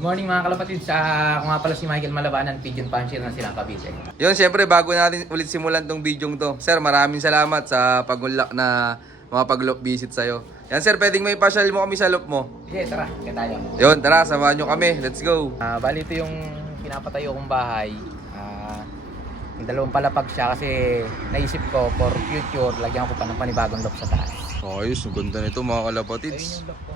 Good morning mga kalapatid, kung nga pala si Michael Malabanan, Pigeon Puncher na silang Cavite. Yun, syempre bago natin ulit simulan tong video to, sir, maraming salamat sa pag-unlock na mga pag-loop visit sa'yo. Yan sir, pwedeng may pasyal mo kami sa loop mo. Sige, tara, kaya tayo. Yun, tara, samahan nyo kami. Let's go. Bali ito yung pinapatayo kong bahay. Yung dalawang palapag siya kasi naisip ko for future, lagyan ko pa ng panibagong loop sa taas. Ayos, ang ganda nito mga Ayun kalapatids. yung loop ko.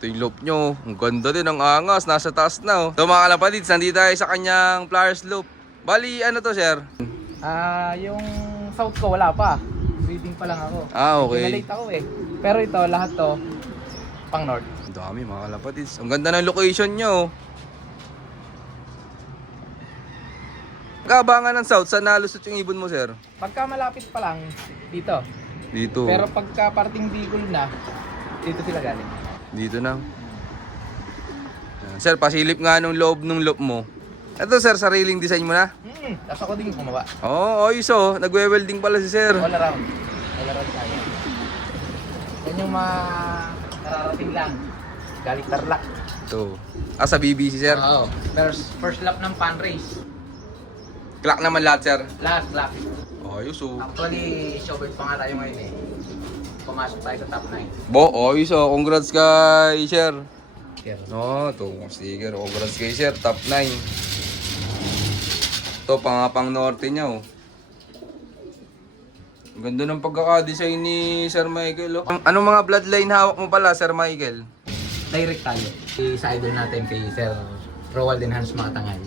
Ito yung loop nyo. Ang ganda din, ang angas. Nasa taas na oh. Ito mga kalapatids, nandito tayo sa kanyang Flyers loop. Bali, ano to sir? Yung south ko wala pa. Reading pa lang ako. Okay. Late ako eh. Pero ito, lahat to, pang north. Ang dami mga kalapatids. Ang ganda ng location nyo. Kabangan ng south, saan nalusot yung ibon mo sir? Pagka malapit pa lang, dito. Dito. Pero pagka parting Bicol na, dito sila galing. Dito na. Yan. Sir, pasilip nga nung loob nung loop mo. Ito sir, sariling design mo na? Tapos ako din gumawa. Oo, ayos oh. Nagwe-welding pala si sir. All around. All around tayo. Yan yung nararating lang. Galing Tarlac. Ito. Sa BBC sir. Oo. First lap ng fan race. Clock naman lahat sir. Lahat lap. Ayos oh. Actually, showbird pa nga tayo ngayon eh. Pumasok tayo sa top 9. Ayos oh. Congrats kay sir. Here. No, ito sticker. Congrats kay sir. Top 9. Ito, pang norte niya oh. Ang ganda ng pagkaka-design ni Sir Michael oh. Anong mga bloodline hawak mo pala Sir Michael? Direct tayo. Sa idol natin kay Sir Roald Hans Makatangay.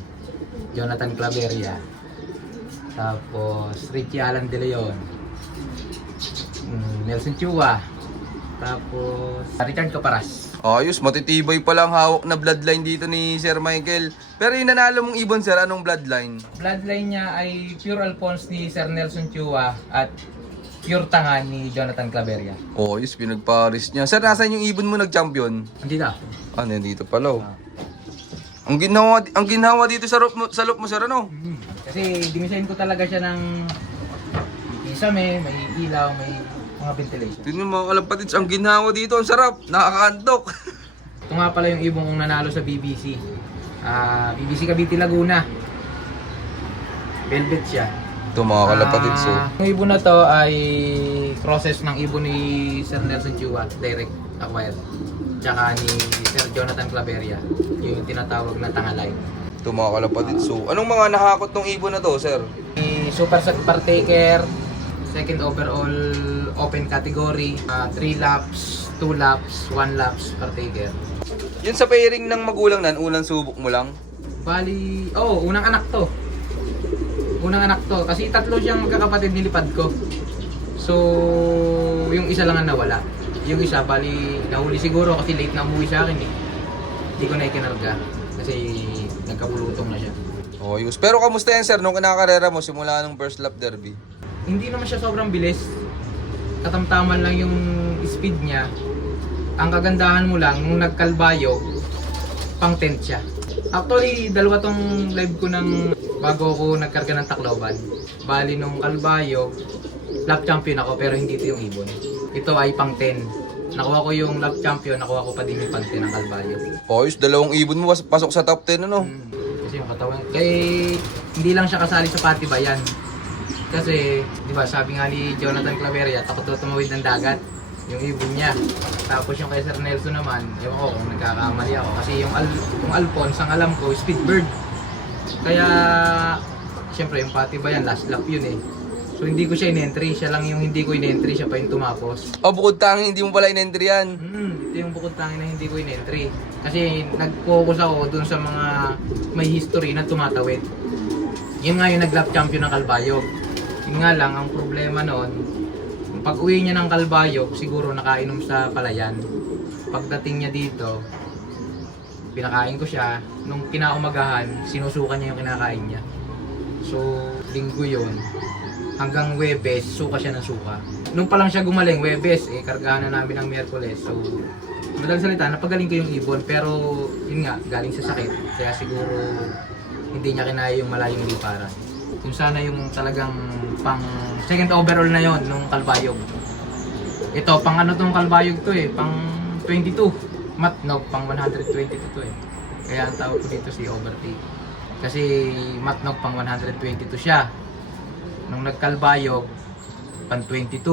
Jonathan Claveria. Tapos Richie Alan De Leon. Nelson Chua. Tapos Richard Caparas. Ayos, matitibay pa lang hawak na bloodline dito ni Sir Michael. Pero yung nanalo mong ibon sir, anong bloodline? Bloodline niya ay pure Alphonse ni Sir Nelson Chua at pure Tanga ni Jonathan Claveria. Ayos, pinagparis niya. Sir, nasan yung ibon mo nag-champion? Andito. Nandito pala oh. Ang ginawa dito sa loop mo sir, ano? Kasi dinisign ko talaga siya ng isame, may ilaw, may mga ventilation. Tingnan mo mga kalapatids, ang ginawa dito, ang sarap, nakakaantok. Ito nga pala yung ibong kong nanalo sa BBC. BBC Cavite Laguna. Velvet siya. Ito mga kalapatids oh. Yung ibon na to ay process ng ibon ni Sir Nelson Chua, direct acquired. Tsaka ni Sir Jonathan Claveria, yung tinatawag na Tangalay. Ito mga kalapatids so. Anong mga nakakot tong ibon na to sir? Super set partaker, second overall open category, 3 laps, 2 laps, 1 laps partaker. Yun sa pairing ng magulang nan, unang subok mo lang? Bali, unang anak to. Unang anak to. Kasi tatlo siyang magkakapatid nilipad ko. So, yung isa lang ang nawala. Yung isa, bali, nahuli siguro kasi late na umuwi sa akin eh. Hindi ko na ikinarga. Kasi nagkabulutong na siya. Ayos. Pero kamusta yan sir, nung kinakarera mo simula nung first lap derby? Hindi naman siya sobrang bilis. Katamtaman lang yung speed niya. Ang kagandahan mo lang, nung nagkalbayo, pang 10 siya. Actually, dalawa tong live ko ng bago ako nagkarga ng Tacloban. Bali nung kalbayo, lap champion ako pero hindi ito yung ibon. Ito ay pang 10. Nakuha ko yung lap champion, nakuha ko pa din yung pang 10 ng kalbayo. Ayos, dalawang ibon mo pasok sa top 10 ano? Kasi yung katawan, hindi lang siya kasali sa patibayan. Kasi, di ba, sabi nga ni Jonathan Claveria, takot daw tumawid ng dagat, yung ibon niya. Tapos yung kay Sir Nelson naman, ewan ko kung nagkakamali ako. Kasi yung Alphonse, ang alam ko, Speedbird. Kaya, syempre yung patibayan, last lap yun eh. So hindi ko siya in-entry, siya lang yung hindi ko in-entry, siya pa yung tumapos. Bukod tangi, hindi mo pala in-entry yan. Ito yung bukod tangi na hindi ko in-entry. Kasi nag-focus ako dun sa mga may history na tumatawid. Yun nga yung nag-lap champion ng Calbayog. Yun nga lang, ang problema noon, pag uwi niya ng Calbayog, siguro nakainom sa palayan. Pagdating niya dito, pinakain ko siya. Nung kinaumagahan, sinusuka niya yung kinakain niya. So, linggo yun. Hanggang Webes, suka siya ng suka. Nung pa lang siya gumaling, Webes, kargahan na namin ng Miyerkules. So, madaling salita, napagaling ko yung ibon. Pero, yun nga, galing sa sakit. Kaya siguro, hindi niya kinaya yung malayong liparan. Yung sana yung talagang pang second overall na yon nung Calbayog. Ito, pang ano tong Calbayog to pang 22. Pang 122 to Kaya ang tawag ko dito si overtake. Kasi matnog pang 122 siya. Nung nagkalbayog, pang 22.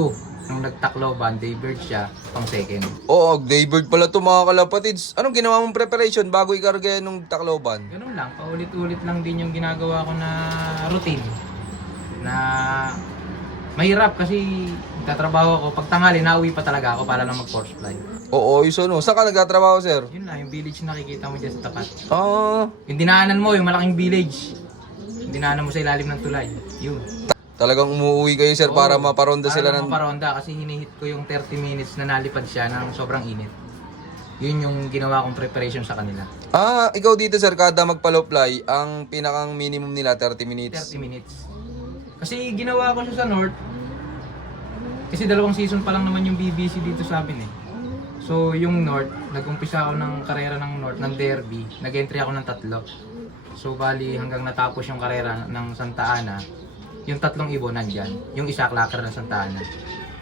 Nung nagtakloban, daybird siya, pang second. Oo, daybird pala to mga kalapatids. Anong ginawa mong preparation bago ikarga nung Tacloban? Ganun lang, paulit-ulit lang din yung ginagawa ko na routine. Na mahirap kasi tatrabaho ako. Pag tanghali, nauwi pa talaga ako para lang mag-force fly. Oo, yun no. Saan ka nagtatrabaho, sir? Yun na, yung village na nakikita mo dyan sa tapat. Ah, Yung dinaanan mo, yung malaking village. Yung dinaanan mo sa ilalim ng tulay. Yun. talagang umuwi kayo, sir, para Oo, maparonda sila para ng... maparonda kasi hinihit ko yung 30 minutes na nalipad siya ng sobrang init. Yun yung ginawa kong preparation sa kanila. Ah, ikaw dito, sir, kada magpa-low fly, ang pinakang minimum nila 30 minutes. 30 minutes. Kasi ginawa ko siya sa North. Kasi 2 season pa lang naman yung BBC dito sa amin eh. So yung North, nag-umpisa ako ng karera ng North, ng Derby. Nag-entry ako ng 3. So bali hanggang natapos yung karera ng Santa Ana, yung 3 ibon nandyan. Yung isa clacker ng Santa Ana.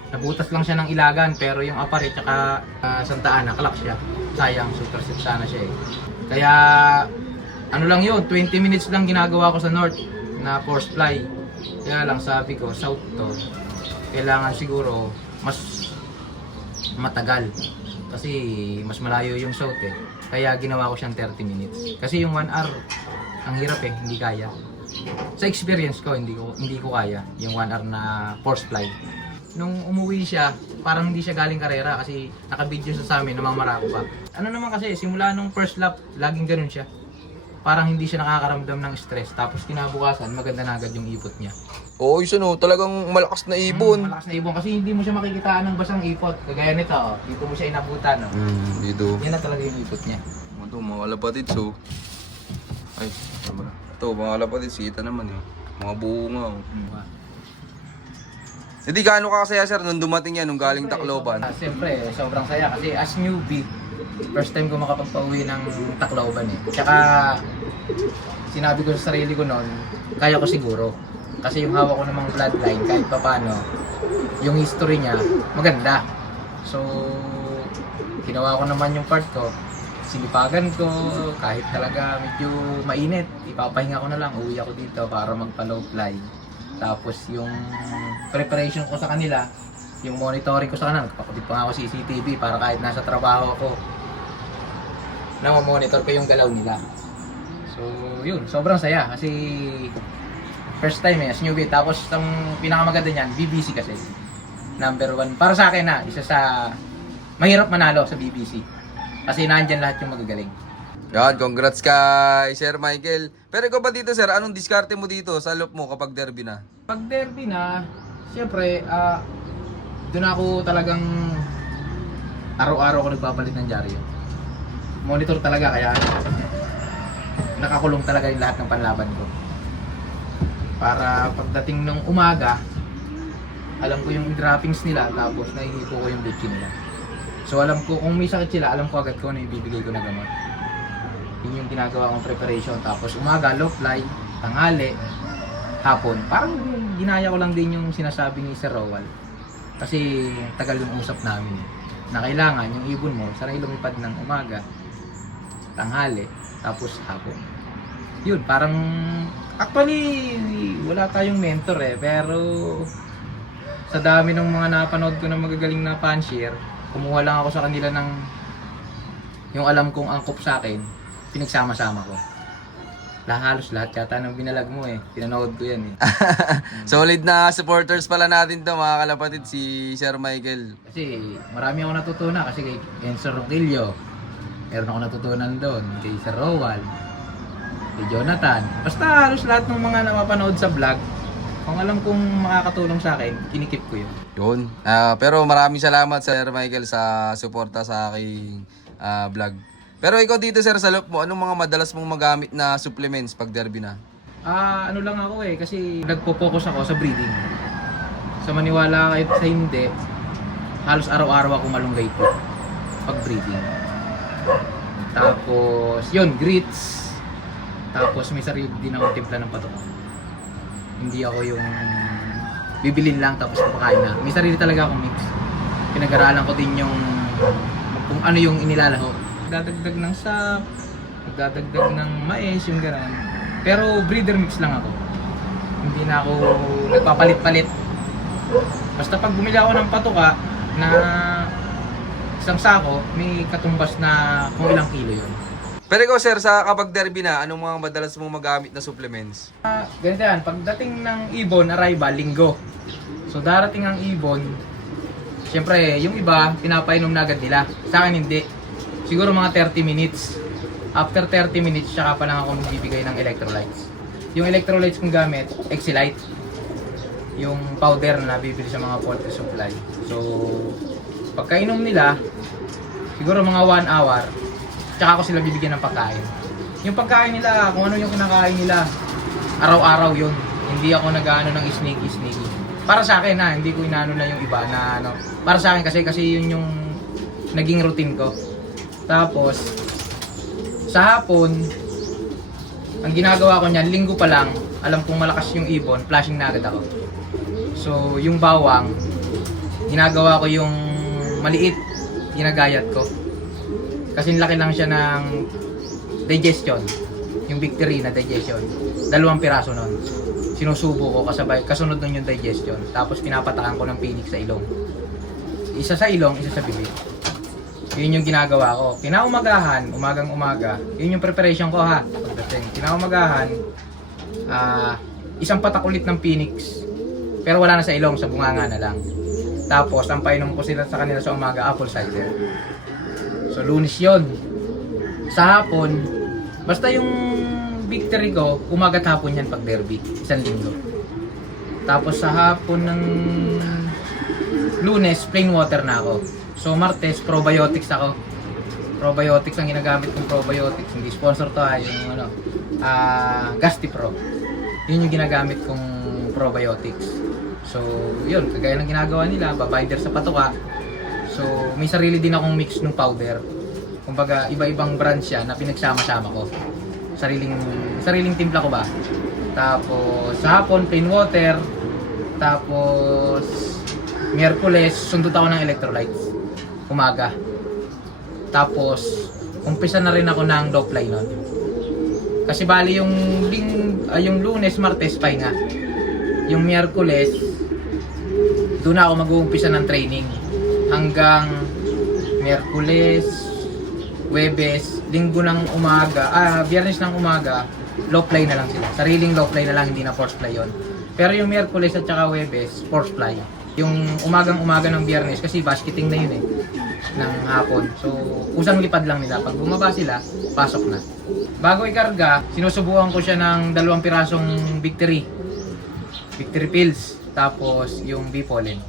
Nabutas lang siya ng Ilagan pero yung Apare tsaka Santa Ana, kalak siya. Sayang, super set sana siya eh. Kaya ano lang yun, 20 minutes lang ginagawa ko sa North na force fly. Kaya lang sabi ko, South to, kailangan siguro mas matagal. Kasi mas malayo yung South eh. Kaya ginawa ko siyang 30 minutes. Kasi yung 1 hour, ang hirap eh, hindi kaya. Sa experience ko, hindi ko kaya yung 1 hour na force fly. Nung umuwi siya, parang hindi siya galing karera kasi naka-video siya sa amin, namamarako pa. Ano naman kasi, simula nung first lap, laging ganun siya. Parang hindi siya nakakaramdam ng stress. Tapos kinabukasan, maganda na agad yung ipot niya. Oo, yun no, talagang malakas na ibon. Malakas na ibon kasi hindi mo siya makikitaan ng basang ipot. Kagaya nito, oh, dito mo siya inabutan. Oh. Dito. Yan na talaga yung ipot niya. Ito, mga kalapatids, so. Ay, camera. Ito, mga kalapatids, kita naman eh. Mga bunga, oh. Hindi, gaano ka kasaya, sir, nung dumating yan, nung galing Tacloban? Siyempre, sobrang saya kasi as newbie, first time ko makapagpauwi ng Tacloban eh. Tsaka, sinabi ko sa sarili ko noon, kaya ko siguro. Kasi yung hawak ko namang bloodline, kahit papano, yung history niya, maganda. So, ginawa ko naman yung part ko, sinipagan ko, kahit talaga medyo mainit, ipapahinga ko na lang, uwi ako dito para magpa-low fly. Tapos yung preparation ko sa kanila, yung monitoring ko sa kanila, nagpakabit pa nga ako CCTV para kahit nasa trabaho ako, na-monitor ko yung galaw nila. So, yun, sobrang saya kasi first time eh, as newbie. Tapos ang pinakamaganda niyan, BBC kasi. Number 1. Para sa akin na, isa sa mahirap manalo sa BBC. Kasi nandyan lahat yung magagaling. Yan, congrats kay Sir Michael. Pero ikaw ba dito, sir, anong diskarte mo dito sa loop mo kapag derby na? Pag derby na, siyempre, doon ako talagang araw-araw ako nagpapalit ng dyaryo. Monitor talaga, kaya nakakulong talaga yung lahat ng panlaban ko. Para pagdating ng umaga, alam ko yung droppings nila, tapos nahihipo ko yung bitchin nila. So alam ko, kung may sakit sila, alam ko agad ko na ibibigay ko na gamot. Yun yung ginagawa kong preparation. Tapos umaga, low fly, tanghali, hapon. Parang ginaya ko lang din yung sinasabi ni Sir Rowal. Kasi tagal yung usap namin. Na kailangan yung ibon mo, sanay lumipad ng umaga, tanghali, tapos hapon. Yun, parang actually wala tayong mentor eh, pero sa dami ng mga napanood ko na magagaling na fancier, kumuha lang ako sa kanila ng yung alam kong angkop sa akin, pinagsama-sama ko. Halos lahat yata ng binalag mo eh, pinanood ko yan eh. Solid na supporters pala natin to, mga kalapatid, si Sir Michael. Kasi marami ako natutunan kasi kay Enzo Roquillo, meron ako natutunan doon, kay Sir Rowal, kay Jonathan. Basta halos lahat ng mga napapanood sa vlog, kung alam kong makakatulong sa akin, kinikip ko yun. Yun. Pero maraming salamat, Sir Michael, sa suporta sa aking vlog. Pero ikaw dito, sir, sa loop mo, anong mga madalas mong magamit na supplements pag derby na? Ano lang ako eh, kasi nagpo-focus ako sa breathing. So maniwala kayo sa hindi, halos araw-araw ako malunggay po pag breathing. Tapos, yun, grits. Tapos may sarili din ako timpla ng patok. Hindi ako yung bibilin lang tapos papakain na. May sarili talaga akong mix. Pinag-aralan ko din yung kung ano yung inilalaho. Dadagdag ng sap, Nagdadagdag ng mais, yung gano'n. Pero breeder mix lang ako. Hindi na ako nagpapalit-palit. Basta pag bumili ako ng patuka na isang sako, may katumbas na kung ilang kilo yun. Pero ikaw sir, sa kapag derby na, anong mga madalas mong magamit na supplements? Ganito yan, pagdating ng ibon, arrival, linggo. So darating ang ibon, siyempre yung iba, pinapainom na agad nila. Sa akin hindi. Siguro mga 30 minutes. After 30 minutes, saka pa lang ako magbibigay ng electrolytes. Yung electrolytes kong gamit, Exilite. Yung powder na nabibili sa mga poultry supply. So, pagkainom nila, siguro mga 1 hour, tsaka ako sila bibigyan ng pagkain. Yung pagkain nila, kung ano yung kinakain nila, araw-araw yun. Hindi ako nag-ano ng sneaky. Para sa akin ha, hindi ko inaano na yung iba na ano. Para sa akin kasi yun yung naging routine ko. Tapos, sa hapon, ang ginagawa ko niyan, linggo pa lang, alam kong malakas yung ibon, flashing na agad ako. So, yung bawang, ginagawa ko yung maliit, ginagayat ko. Kasi laki lang siya ng digestion, yung victory na digestion. 2 piraso nun. Sinusubo ko kasabay, kasunod nun yung digestion. Tapos pinapatakan ko ng pinik sa ilong. Isa sa ilong, isa sa bibig. Yun yung ginagawa ko. Kinaumagahan, umagang-umaga, yun yung preparation ko ha. Pagdating, kinaumagahan, isang patak ulit ng Phoenix. Pero wala na sa ilong, sa bunganga na lang. Tapos, ang painom ko sila sa kanila sa umaga, apple cider. So, Lunes yun. Sa hapon, basta yung victory ko, umaga at hapon yan pag derby. 1 linggo. Tapos sa hapon ng Lunes, plain water na ako. So Martes, probiotics ako. Probiotics ang ginagamit kong probiotics. Hindi sponsor to ha, yung ano, Gastipro. Yun yung ginagamit kong probiotics. So yun, kagaya ng ginagawa nila, babinder sa patuka. So may sarili din akong mix ng powder. Kumbaga iba-ibang brands siya na pinagsama-sama ko. Sariling timpla ko ba. Tapos sa hapon, plain water. Tapos Miyerkules, sundot ako ng electrolytes. Umaga. Tapos, umpisa na rin ako ng Doply nun. Kasi bali yung Lunes, Martes, pahinga. Yung Miyerkules, doon na ako mag-uumpisa ng training. Hanggang Miyerkules, Huwebes, Linggo ng umaga, Biyernes ng umaga, low fly na lang sila. Sariling low fly na lang, hindi na force fly yon. Pero yung Miyerkules at saka Huwebes, force fly. Yung umagang-umaga ng Biyernes, kasi basketing na yun eh, ng hapon. So, usang lipad lang nila. Pag bumaba sila, pasok na. Bago ikarga, sinusubukan ko siya ng 2 pirasong victory pills. Tapos, yung B-pollen.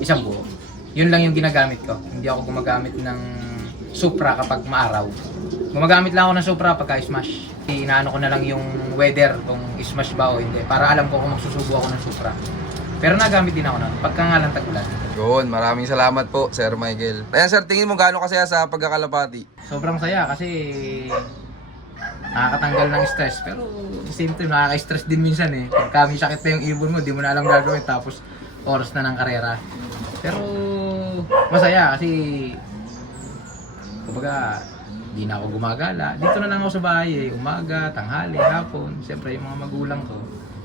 Isang buo. Yun lang yung ginagamit ko. Hindi ako gumagamit ng Supra kapag maaraw. Gumagamit lang ako ng Supra pagka smash. Inaano ko na lang yung weather kung smash ba o hindi. Para alam ko kung magsusubo ako ng Supra. Pero nagamit din ako nun, pagka nga lang tag-ulan. Yun, maraming salamat po, Sir Michael. Ayan sir, tingin mo gaano kasaya sa pagkakalapati? Sobrang saya kasi nakakatanggal ng stress. Pero at the same time, nakaka-stress din minsan eh. Pagka may sakit na yung ibon mo, di mo na alam gagawin. Tapos oras na ng karera. Pero masaya kasi kumbaga, di na ako gumagala. Dito na lang ako sa bahay eh. Umaga, tanghali, hapon. Siyempre yung mga magulang ko,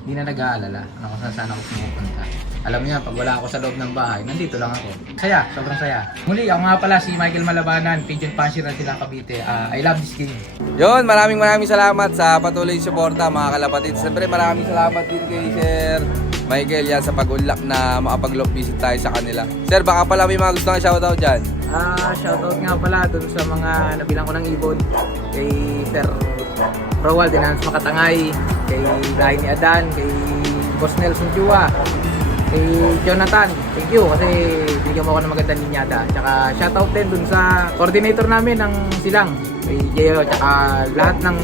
hindi na nag-aalala kung saan ako pumupunta. Alam niya, pag wala ako sa loob ng bahay, nandito lang ako. Saya, sobrang saya. Muli, ako nga pala si Michael Malabanan, Pigeon Puncher na silang Cavite. I love this game. Yun, maraming salamat sa patuloy suporta mga kalapatid. Siyempre maraming salamat din kay Sir Michael yan sa pag-unlock na makapag-lock visit tayo sa kanila. Sir, baka pala may mga gusto kang shoutout dyan. Shoutout nga pala dun sa mga nabilang ko ng ibon. Kay Sir Rowald Dinans Makatangay, kay Dahi ni Adan, kay Boss Nelson Chua, kay Jonathan. Thank you kasi bigyan mo ako ng magandang linyada. Tsaka shoutout din dun sa coordinator namin ng Silang, kay Jeyo, tsaka lahat ng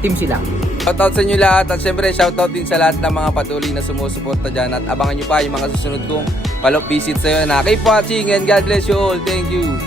team Silang. Shoutout sa inyo lahat at syempre shoutout din sa lahat ng mga patuloy na sumusuporta dyan at abangan nyo pa yung mga susunod kong follow-up visit sa iyo na keep watching and God bless you all. Thank you.